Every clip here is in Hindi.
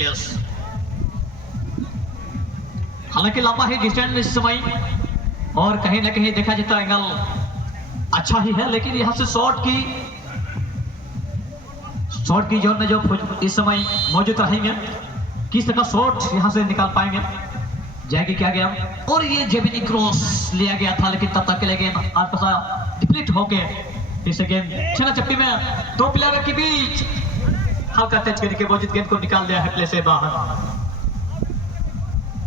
प्लेयर्स। हालांकि लंबा ही डिस्टेंस इस समय और कहीं ना कहीं देखा जाए तो एंगल अच्छा ही है, लेकिन यहां से शॉट की जोन में जो इस समय मौजूद रहेंगे, किस तरह शॉट यहां से निकाल पाएंगे, जाएगी क्या गया और ये जेमिनी क्रॉस लिया गया था, लेकिन तब तक के लिए गेंद आपका डिप्लीट होके इसे गेंद छना चप्पी में दो प्लेयर के बीच हल्का टच करके मौजूद गेंद को निकाल दिया है प्ले से बाहर।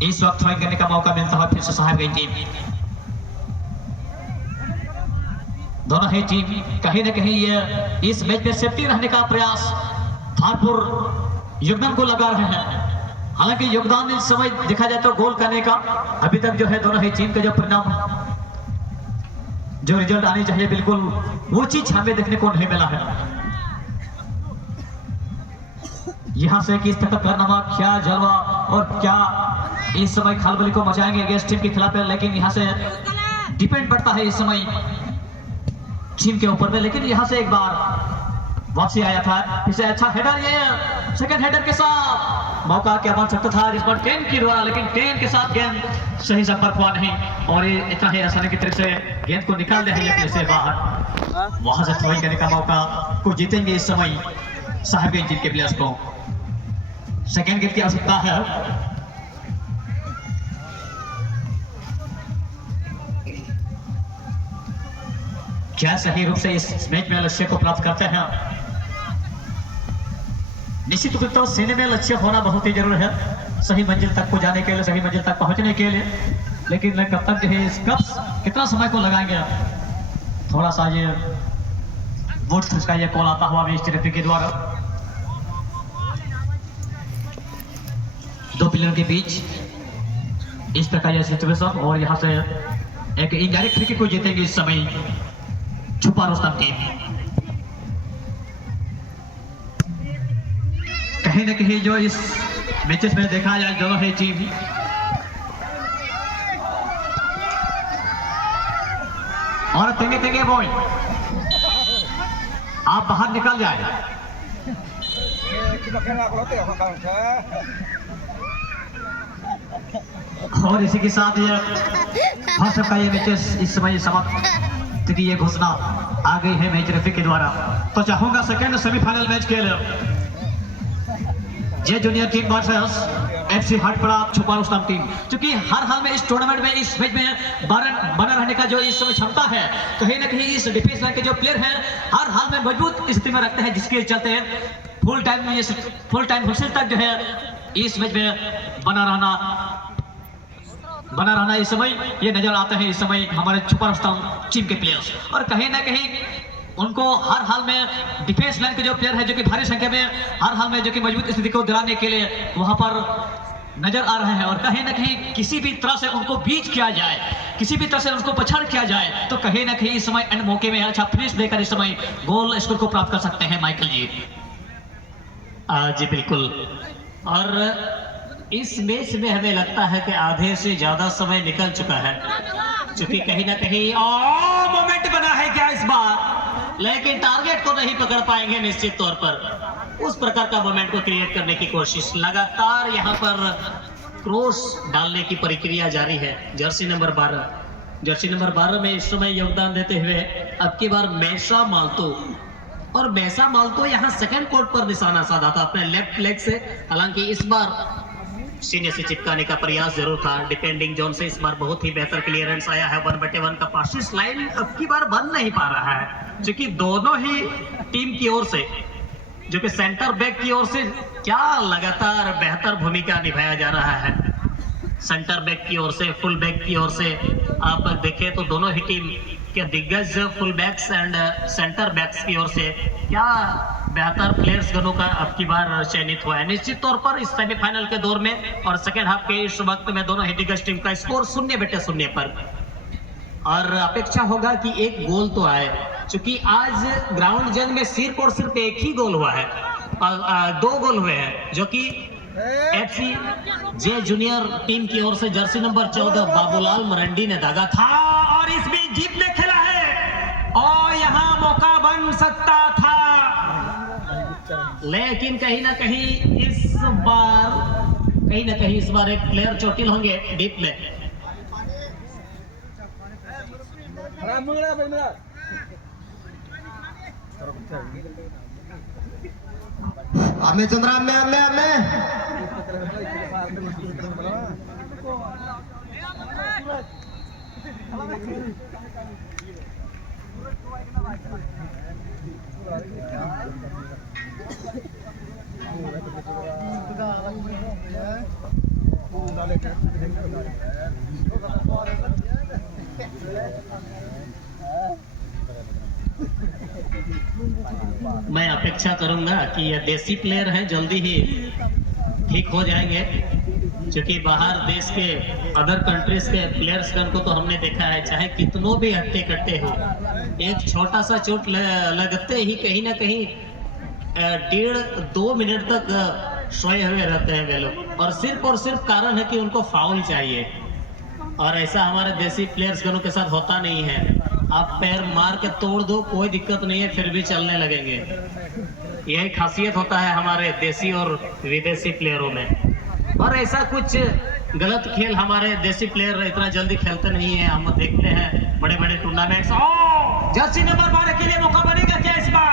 इस वक्त थ्रोइंग करने का मौका मिलता है फिर से साहिबगंज टीम। दोनों ही टीम कहीं ना कहीं ये इस मैच में सेफ्टी रहने का प्रयास भरपूर योगदान को लगा रहे हैं। हालांकि योगदान इस समय देखा जाए तो गोल करने का अभी तक जो है दोनों ही टीम का जो परिणाम जो रिजल्ट आनी चाहिए बिल्कुल वो चीज हमें देखने को नहीं मिला है। यहां से किस तरह कारनामा क्या जलवा और क्या इस समय खलबली को मचाएंगे अगेंस्ट टीम के खिलाफ, लेकिन यहां से डिपेंड पड़ता है इस समय टीम के ऊपर में। लेकिन यहां से एक बार वापसी आया था, इसे अच्छा हेडर, ये सेकंड हेडर के साथ मौका क्या बन सकता था इस बार 10 की द्वारा, लेकिन 10 के साथ गेंद सही संपर्क हुआ नहीं और ये इतना ही आसानी की तरफ से गेंद को निकाल दिया है से बाहर। वहां से थ्रोइंग करने का मौका को जीतेंगे इस समय साहिबगंज टीम के प्लेयर्स को। सेकंड गेंद की आवश्यकता है। क्या सही रूप से इस मैच में लक्ष्य को प्राप्त करते हैं? निश्चित रूप से सीने में लक्ष्य होना बहुत ही जरूरी है सही मंजिल तक को जाने के लिए, सही मंजिल तक पहुंचने के लिए। लेकिन कब तक है कब कितना समय को लगाएंगे, थोड़ा सा ये वोट का ये कॉल आता हुआ इस रेफरी के द्वारा। दो प्लेयर के बीच इस प्रकार यह सिचुएशन और यहां से एक इनडायरेक्ट फ्री किक को जीतेंगे इस समय छुपा रुस्तम टीम। कहीं ना कहीं जो इस मैचेस में देखा जाए दोनों ही टीम और तेंगे बॉय आप बाहर निकल जाए। और इसी के साथ ये फर्स्ट का ये मैचेस इस समय समाप्त की ये घोषणा आ गई है मैच रेफरी के द्वारा। तो चाहूंगा सेकंड सेमीफाइनल मैच के लिए J junior team versus FC हटपड़ा छुपा रुस्तम टीम, क्योंकि हर हाल में इस टूर्नामेंट में इस मैच में बना रहने का जो इस समय क्षमता है, कहीं ना कहीं इस डिफेंस लाइन के जो प्लेयर हैं हर हाल में मजबूत स्थिति में रखते हैं, जिसके चलते फुल टाइम हुसल तक जो है इस मैच में बना रहना इस समय ये नजर आता है इस समय हमारे छुपा रुस्तम टीम के प्लेयर्स। और कहीं ना कहीं उनको हर हाल में डिफेंस लाइन के जो प्लेयर है जो कि भारी संख्या में हर हाल में जो कि मजबूत स्थिति को दिलाने के लिए वहां पर नजर आ रहे हैं। और कहीं ना कहीं किसी भी तरह से उनको बीच किया जाए, किसी भी तरह से उनको पछाड़ किया जाए तो कहीं ना कहीं इस समय एंड मौके में अच्छा फिनिश देकर इस समय गोल स्कोर को प्राप्त कर सकते हैं माइकल जी। जी बिल्कुल। और इस मैच में हमें लगता है कि आधे से ज्यादा समय निकल चुका है, क्योंकि कहीं ना कहीं मोमेंट बना है क्या इस बार, लेकिन टारगेट को नहीं पकड़ पाएंगे निश्चित तौर पर। उस प्रकार का मोमेंट को क्रिएट करने की कोशिश लगातार यहाँ पर क्रॉस डालने की प्रक्रिया जारी है। जर्सी नंबर 12 में इस समय योगदान देते हुए अब की बार मैसा माल्तो, और मैसा माल्तो यहाँ सेकंड कोर्ट पर निशाना साधा था अपने लेफ्ट लेग से। हालांकि इस बार सीने से चिपकाने का प्रयास जरूर था, डिफेंडिंग जोन से इस बार बहुत ही बेहतर क्लियरेंस आया है। 1/1 का पासिस लाइन अब की बार बन नहीं पा रहा है, क्योंकि दोनों ही टीम की ओर से जो कि सेंटर बैक की ओर से क्या लगातार बेहतर भूमिका निभाया जा रहा है। सेंटर बैक की ओर से, फुल बैक की ओर से आप देखें तो दोनों ही टीम के दिग्गज full backs and centre backs की ओर से क्या बेहतर प्लेयर्स गनों का अब की बार चयनित हुआ है। निश्चित तौर पर इस सेमीफाइनल के दौर में और सेकेंड हाफ के इस वक्त में दोनों ही दिग्गज टीम का स्कोर 0/0 पर, और अपेक्षा होगा कि एक गोल तो आए, क्योंकि आज ग्राउंड जंग में सिर्फ और सिर्फ एक ही गोल हुआ है, 2 गोल हुए हैं, जो कि एफसी जे जूनियर टीम की ओर से जर्सी नंबर 14 बाबूलाल मरंडी ने दागा था, और इसमें जीप ने खेला है और यहाँ मौका बन सकता था, लेकिन कहीं ना कहीं इस बार कहीं ना कहीं इस बार एक प्लेयर चोटिल होंगे डीप में। Ame Chandra, ame. मैं अपेक्षा करूंगा कि ये देसी प्लेयर हैं, जल्दी ही ठीक हो जाएंगे, क्योंकि बाहर देश के अदर कंट्रीज के प्लेयर्स को तो हमने देखा है, चाहे कितनों भी हट्टे कट्टे हो, एक छोटा सा चोट लगते ही कहीं ना कहीं 1.5-2 मिनट तक सोए हुए रहते हैं वे लोग, और सिर्फ कारण है कि उनको फाउल चाहिए। और ऐसा हमारे देसी प्लेयर्स के साथ होता नहीं है। आप पैर मार के तोड़ दो, कोई दिक्कत नहीं है, फिर भी चलने लगेंगे। यही खासियत होता है हमारे देसी और विदेशी प्लेयरों में। और ऐसा कुछ गलत खेल हमारे देसी प्लेयर इतना जल्दी खेलते नहीं है। हम देखते हैं बड़े बड़े टूर्नामेंट्स। जर्सी नंबर 12 के लिए मौका बनेगा क्या इस बार?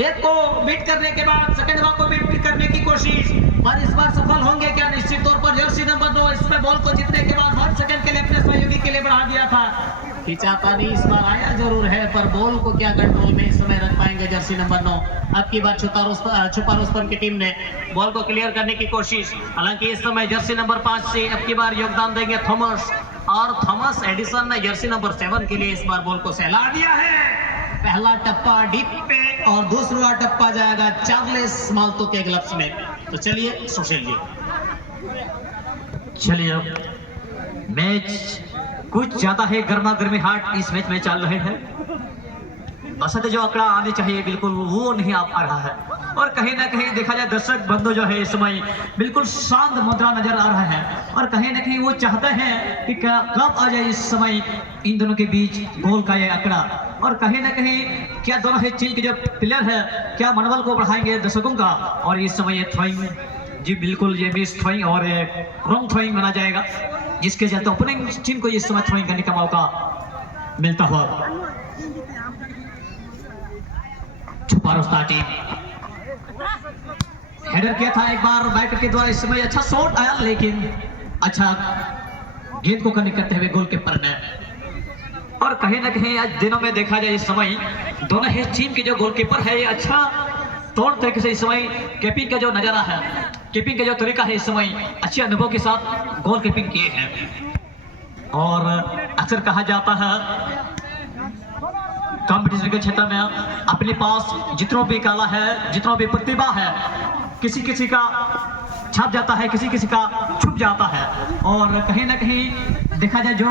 एक को बीट करने के बाद सेकंड को बीट करने की कोशिश, पर इस बार सफल होंगे क्या? निश्चित तौर पर जर्सी नंबर 2 इस पे बॉल को जीतने के बाद 1 सेकंड के लिए अपने सहयोगी के लिए बढ़ा दिया था। खिंचापानी इस बार आया जरूर है, पर बॉल को क्या कंट्रोल में इस समय रख पाएंगे जर्सी नंबर 9। अब की बार छुपा रुस्तम की टीम ने बॉल को क्लियर करने की कोशिश। हालांकि इस समय जर्सी नंबर 5 से अब की बार योगदान देंगे थॉमस, और थॉमस एडिसन ने जर्सी नंबर 7 के लिए इस बार बॉल को सहला दिया है। पहला टप्पा डीप पे और दूसरा टप्पा जाएगा चार्लेस माल्तो के ग्लव्स में। तो चलिए सुशील जी, चलिए मैच कुछ ज्यादा है गर्मा गर्मी हाट इस मैच में चल रहे हैं। बसंत जो आंकड़ा आने चाहिए बिल्कुल वो नहीं आ पा रहा है, और कहीं ना कहीं देखा जाए दर्शक बंधु जो है इस समय बिल्कुल शांत मुद्रा नजर आ रहा है, और कहीं ना कहीं वो चाहते हैं कि कब आ जाए इस समय इन दोनों के बीच गोल का ये आंकड़ा। और कहीं ना कहीं क्या दोनों है टीम के जो प्लेयर है क्या मनोबल को बढ़ाएंगे दर्शकों का। और इस समय ये थ्रोइंग, जी बिल्कुल ये मिस थ्रोइंग और रॉन्ग थ्रोइंग माना जाएगा, जिसके चलते ओपनिंग टीम को इस समय थ्रोइंग करने का मौका मिलता हुआ। छुपा रुस्ता टीम हेडर किया था एक बार बैटर के द्वारा, इस समय अच्छा शॉट आया, लेकिन अच्छा गेंद को कनेक्ट करते हुए गोलकीपर ने। और कहीं ना कहीं आज दिनों में देखा जाए इस समय दोनों ही टीम के जो गोलकीपर है ये अच्छा तौर तरीके से इस समय कीपिंग का जो नजारा है, कीपिंग का जो तरीका है इस समय अच्छे अनुभव के साथ गोल कीपिंग किए हैं। और अक्सर कहा जाता है कंपटीशन के क्षेत्र में अपने पास जितना भी कला है, जितना भी प्रतिभा है, किसी किसी का छप जाता है, किसी किसी का छुप जाता है। और कहीं ना कहीं देखा जाए जो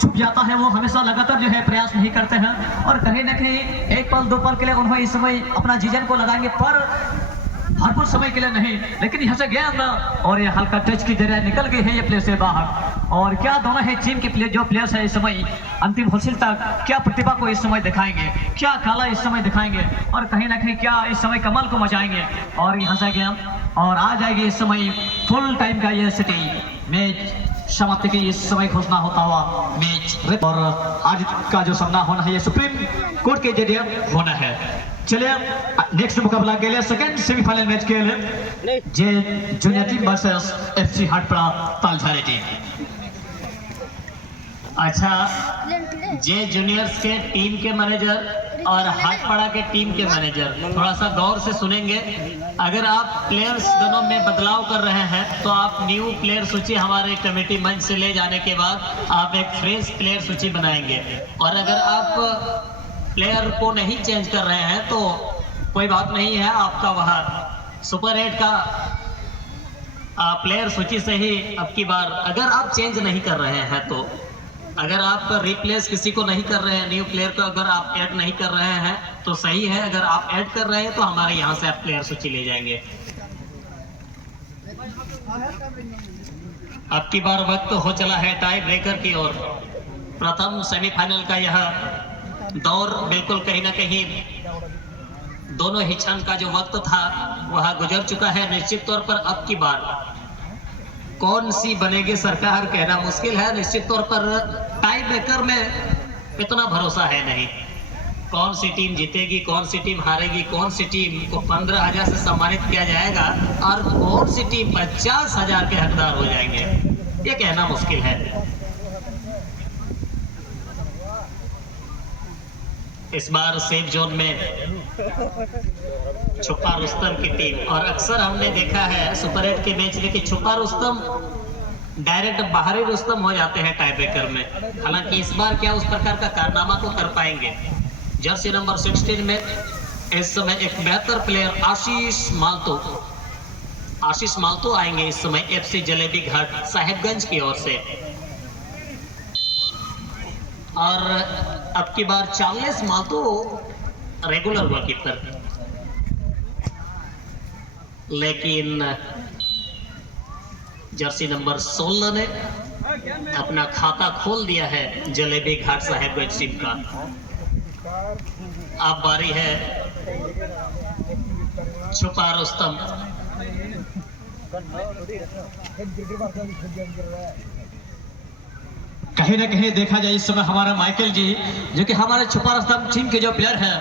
छुप जाता है वो हमेशा लगातार जो है प्रयास नहीं करते हैं, और कहीं ना कहीं एक पल 2 पल के लिए उन्होंने इस समय अपना जीवन को लगाएंगे, पर भरपूर समय के लिए नहीं। लेकिन यहाँ से गेंद और ये हल्का टच की जरिए निकल गई है ये प्लेयर से बाहर। और क्या दोनों है टीम के प्लेयर जो प्लेयर्स है इस समय अंतिम हासिल तक क्या प्रतिभा को इस समय दिखाएंगे, क्या कला इस समय दिखाएंगे, और कहीं ना कहीं क्या इस समय कमाल को मचाएंगे। और यहाँ से गेंद और आ जाएगी इस समय फुल टाइम का ये सिटी मैच समाप्ति की इस समय घोषणा होता हुआ मैच। और आज का जो सामना होना है ये सुप्रीम कोर्ट के जरिए होना है। चलिए नेक्स्ट मुकाबला के लिए सेकंड सेमीफाइनल मैच के लिए J junior team versus FC Hatpara Taljhari team. अच्छा, जे जूनियर्स के टीम के मैनेजर और हाटपड़ा के टीम के मैनेजर थोड़ा सा गौर से सुनेंगे। अगर आप प्लेयर्स दोनों में बदलाव कर रहे हैं तो आप न्यू प्लेयर सूची हमारे कमेटी मंच से ले जाने के बाद आप एक फ्रेश प्लेयर सूची बनाएंगे। और अगर आप प्लेयर को नहीं चेंज कर रहे हैं तो कोई बात नहीं है, आपका वह सुपर 8 का प्लेयर सूची से ही अब की बार अगर आप चेंज नहीं कर रहे हैं तो, अगर आप रिप्लेस किसी को नहीं कर रहे हैं, न्यू प्लेयर को अगर आप ऐड नहीं कर रहे हैं तो सही है। अगर आप ऐड कर रहे हैं तो हमारे यहाँ से आप प्लेयर सूची ले जाएंगे। अब की बार वक्त हो चला है टाई ब्रेकर की ओर। प्रथम सेमीफाइनल का यह दौर बिल्कुल कहीं ना कहीं दोनों ही क्षण का जो वक्त था वह गुजर चुका है। निश्चित तौर पर अब की बार कौन सी बनेगी सरकार कहना मुश्किल है। निश्चित तौर पर टाई ब्रेकर में इतना भरोसा है नहीं। कौन सी टीम जीतेगी, कौन सी टीम हारेगी, कौन सी टीम को 15,000 से सम्मानित किया जाएगा और कौन सी टीम 50,000 के हकदार हो जाएंगे, ये कहना मुश्किल है। इस बार सेफ जोन में छुपा रुस्तम की टीम, और अक्सर हमने देखा है सुपर 8 के मैच में कि छुपा रुस्तम डायरेक्ट बाहरी रुस्तम हो जाते हैं टाई ब्रेकर में। हालांकि इस बार क्या उस प्रकार का कारनामा को कर पाएंगे। जर्सी नंबर 16 में इस समय एक बेहतर प्लेयर आशीष मालतो आएंगे इस समय एफसी जलेबी घाट साहिबगंज की ओर से। और अब की बार चार्ल्स मालतो रेगुलर गोलकीपर, लेकिन जर्सी नंबर 16 ने अपना खाता खोल दिया है जलेबी घाट साहिबगंज टीम का। अब बारी है छुपा रुस्तम। कहीं ना कहीं देखा जाए इस समय हमारा माइकल जी, जो कि हमारे छुपा रुस्तम टीम के जो प्लेयर है,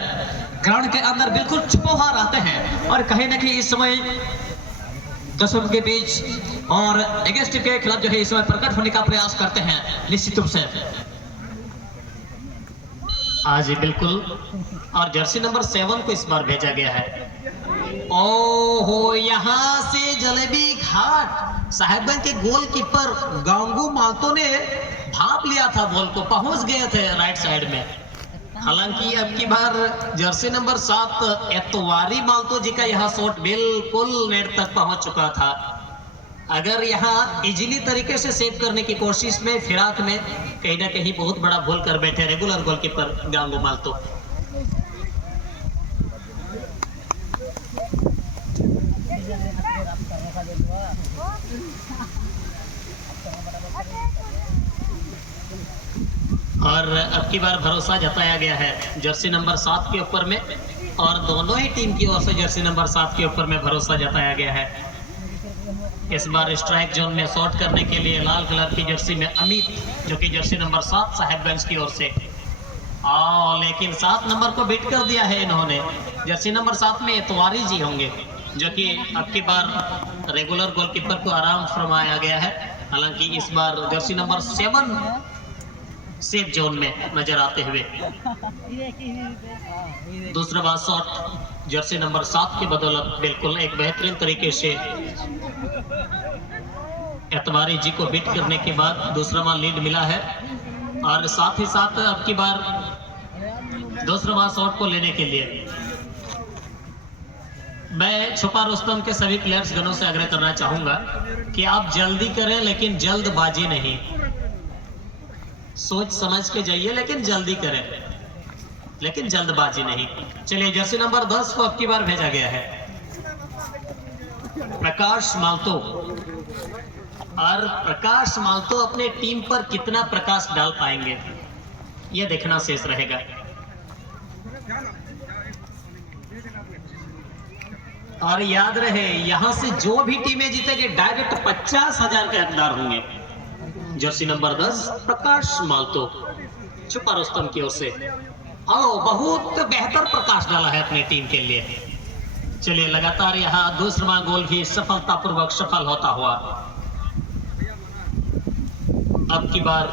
ग्राउंड के अंदर बिल्कुल छुपा हुआ रहते हैं और कहीं ना कहीं इस समय दर्शकों के बीच और अगेंस्ट टीम के खिलाफ जो है इस समय प्रकट होने का प्रयास करते हैं निश्चित रूप से। आज बिल्कुल, और जर्सी नंबर 7 को इस बार भेजा गया है। ओहो, यहां से जलेबी घाट साहिबगंज के गोलकीपर गांगू मालतो ने भाप लिया था बॉल को, पहुंच गए थे राइट साइड में। हालांकि अब की बार जर्सी नंबर 7 एतवारी मालतो जी का यह शॉट बिल्कुल नेट तक पहुंच चुका था। अगर यहाँ इजीली तरीके से सेव करने की कोशिश में फिराक में कहीं ना कहीं बहुत बड़ा भूल कर बैठे रेगुलर गोलकीपर गांगू मालतो। और अब की बार भरोसा जताया गया है जर्सी नंबर 7 के ऊपर में, और दोनों ही टीम की ओर से जर्सी नंबर 7 के ऊपर में भरोसा जताया गया है। इस बार स्ट्राइक जोन में शॉट करने के लिए लाल कलर की जर्सी में अमित, जो कि जर्सी नंबर 7 साहिबगंज की ओर से, लेकिन 7 नंबर को बीट कर दिया है इन्होंने। जर्सी नंबर 7 में एतवारी जी होंगे, जो कि अब की बार रेगुलर गोलकीपर को आराम फरमाया गया है। हालांकि इस बार जर्सी नंबर 7 सेफ जोन में नजर आते हुए। दूसरा बार शॉट जर्सी नंबर 7 की बदौलत बिल्कुल एक बेहतरीन तरीके से एतवारी जी को बीट करने के बाद दूसरा बार लीड मिला है। और साथ ही साथ अब की बार दूसरा बार शॉट को लेने के लिए मैं छुपा रुस्तम के सभी प्लेयर्स गणों से आग्रह करना चाहूंगा कि आप जल्दी करें, लेकिन जल्दबाजी नहीं। सोच समझ के जाइए, लेकिन जल्दी करें, लेकिन जल्दबाजी नहीं। चलिए, जर्सी नंबर 10 को अब की बार भेजा गया है प्रकाश मालतो। और प्रकाश मालतो अपने टीम पर कितना प्रकाश डाल पाएंगे, यह देखना शेष रहेगा। और याद रहे, यहां से जो भी टीमें जीतेगी डायरेक्ट 50,000 के हकदार होंगे। जर्सी नंबर 10 प्रकाश मालतो छुपा रुस्तम की ओर से। बहुत बेहतर प्रकाश डाला है अपनी टीम के लिए। चलिए, लगातार यहाँ दूसरा गोल भी सफलतापूर्वक सफल होता हुआ। अब की बार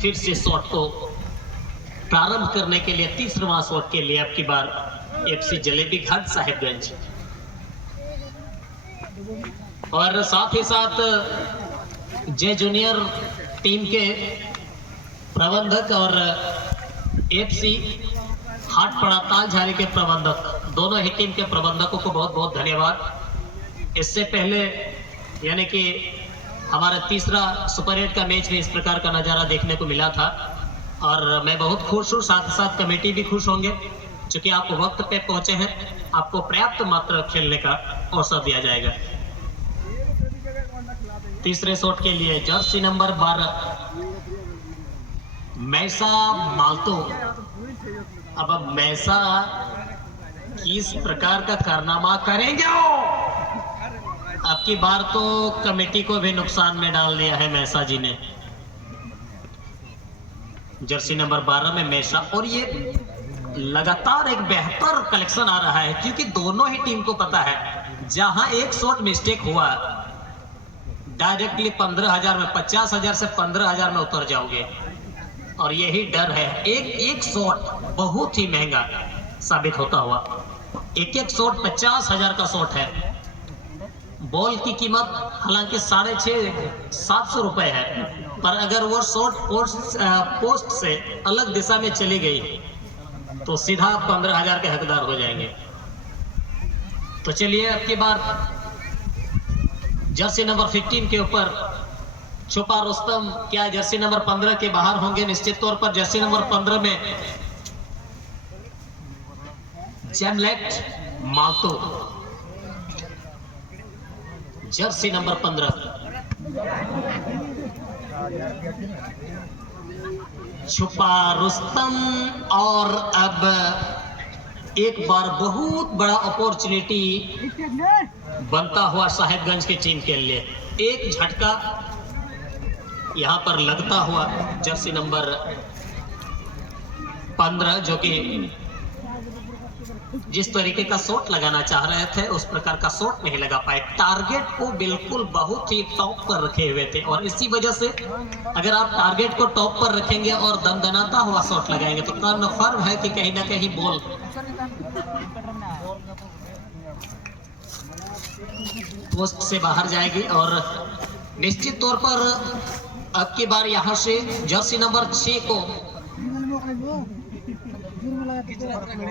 फिर से शॉट को प्रारंभ करने के लिए, तीसरा शॉट के लिए अब की बार एफसी जलेबी घाट साहिबगंज। और साथ ही साथ जे जूनियर टीम के प्रबंधक और एफसी हाटपड़ा तालझारी के प्रबंधक, दोनों ही टीम के प्रबंधकों को बहुत बहुत धन्यवाद। इससे पहले यानी कि हमारा तीसरा सुपर 8 का मैच में इस प्रकार का नज़ारा देखने को मिला था और मैं बहुत खुश हूँ। साथ ही साथ कमेटी भी खुश होंगे, क्योंकि आप वक्त पे पहुंचे हैं, आपको पर्याप्त मात्रा खेलने का अवसर दिया जाएगा। तीसरे शॉट के लिए जर्सी नंबर 12 मैसा मालतो। अब मैसा किस प्रकार का कारनामा करेंगे, अब अब की बार तो कमेटी को भी नुकसान में डाल दिया है मैसा जी ने। जर्सी नंबर 12 में मैसा, और ये लगातार एक बेहतर कलेक्शन आ रहा है क्योंकि दोनों ही टीम को पता है जहां एक शॉट मिस्टेक हुआ डायरेक्टली 15,000 में, 50,000 से 15,000 में उतर जाओगे। और यही डर है, एक शॉट बहुत ही महंगा साबित होता हुआ। एक शॉट 50,000 का शॉट है। बॉल की कीमत हालांकि 650-700 रुपए है, पर अगर वो शॉट पोस्ट से अलग दिशा में चली गई तो सीधा 15,000 के हकदार हो जाएंगे। तो चलिए अब की बार जर्सी नंबर 15 के ऊपर छुपा रुस्तम क्या जर्सी नंबर 15 के बाहर होंगे? निश्चित तौर पर जर्सी नंबर 15 में जैमलेट मातो, जर्सी नंबर 15 छुपा रुस्तम। और अब एक बार बहुत बड़ा अपॉर्चुनिटी बनता हुआ साहेबगंज की टीम के लिए। एक झटका यहां पर लगता हुआ जर्सी नंबर 15 जो कि जिस तरीके का शॉट लगाना चाह रहे थे उस प्रकार का शॉट नहीं लगा पाए। टारगेट को बिल्कुल बहुत ही टॉप पर रखे हुए थे, और इसी वजह से अगर आप टारगेट को टॉप पर रखेंगे और दमदनाता हुआ शॉट लगाएंगे तो कन्फर्म है कि कहीं ना कहीं बॉल पोस्ट से बाहर जाएगी। और निश्चित तौर पर अब की बार यहां से जर्सी नंबर 6 को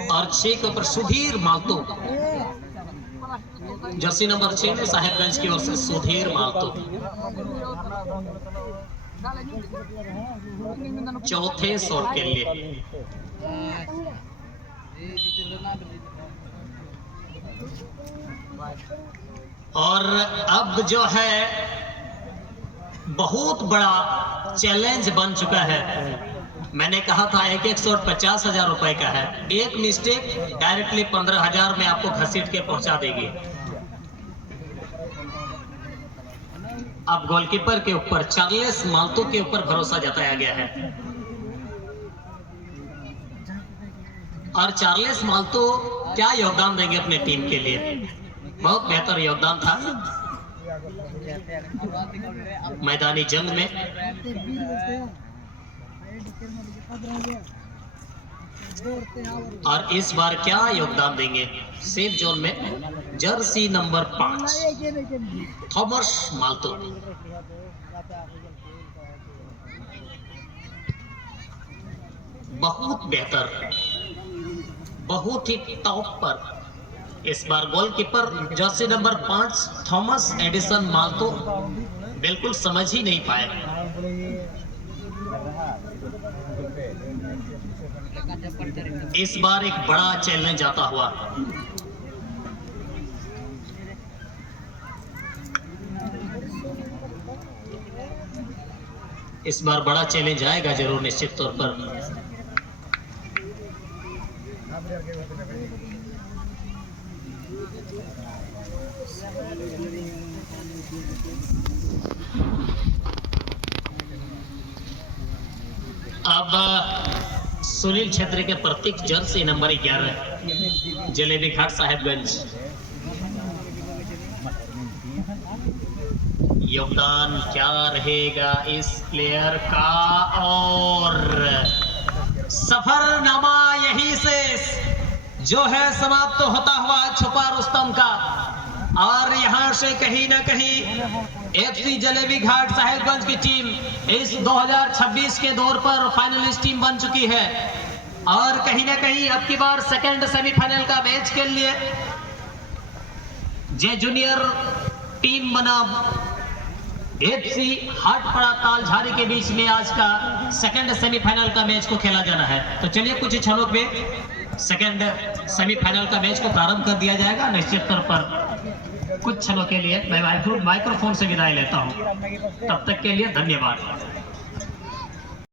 और 6 के ऊपर सुधीर मालतो, जर्सी नंबर 6 में साहेबगंज की ओर से सुधीर मालतो चौथे शॉट के लिए। और अब जो है बहुत बड़ा चैलेंज बन चुका है। मैंने कहा था एक शॉट 50,000 रुपए का है, एक मिस्टेक डायरेक्टली 15,000 में आपको घसीट के पहुंचा देगी। अब गोलकीपर के ऊपर चार्लेस माल्तो के ऊपर भरोसा जताया गया है, और चार्लेस माल्तो क्या योगदान देंगे अपने टीम के लिए? बहुत बेहतर योगदान था मैदानी जंग में। और इस बार क्या योगदान देंगे सेफ जोन में? Jersey number 5 Thomas Malto. बहुत बेहतर, बहुत ही टॉप पर इस बार goalkeeper jersey number 5 Thomas Edison Malto बिल्कुल समझ ही नहीं पाए। इस बार एक बड़ा चैलेंज आता हुआ। इस बार बड़ा चैलेंज आएगा जरूर निश्चित तौर पर। अब सुनील क्षेत्र के प्रतीक जर्सी नंबर 11 जलेबी घाट साहेबगंज। योगदान क्या रहेगा इस प्लेयर का? और सफरनामा यही से जो है समाप्त तो होता हुआ छुपा रुस्तम का। और यहां से कहीं ना कहीं एफसी जलेबी घाट साहेबगंज की टीम इस 2026 के दौर पर फाइनलिस्ट टीम बन चुकी है, और कहीं ना कहीं अब की बार सेकंड सेमीफाइनल का मैच के लिए जे जूनियर टीम बनाम एफसी हाटपड़ा तालझारी के बीच में आज का सेकंड सेमीफाइनल का मैच को खेला जाना है। तो चलिए कुछ क्षणों में सेकंड सेमीफाइनल का मैच को प्रारंभ कर दिया जाएगा। निश्चित तौर पर कुछ क्षणों के लिए मैं माइक्रोफोन से विदाई लेता हूं। तब तक के लिए धन्यवाद।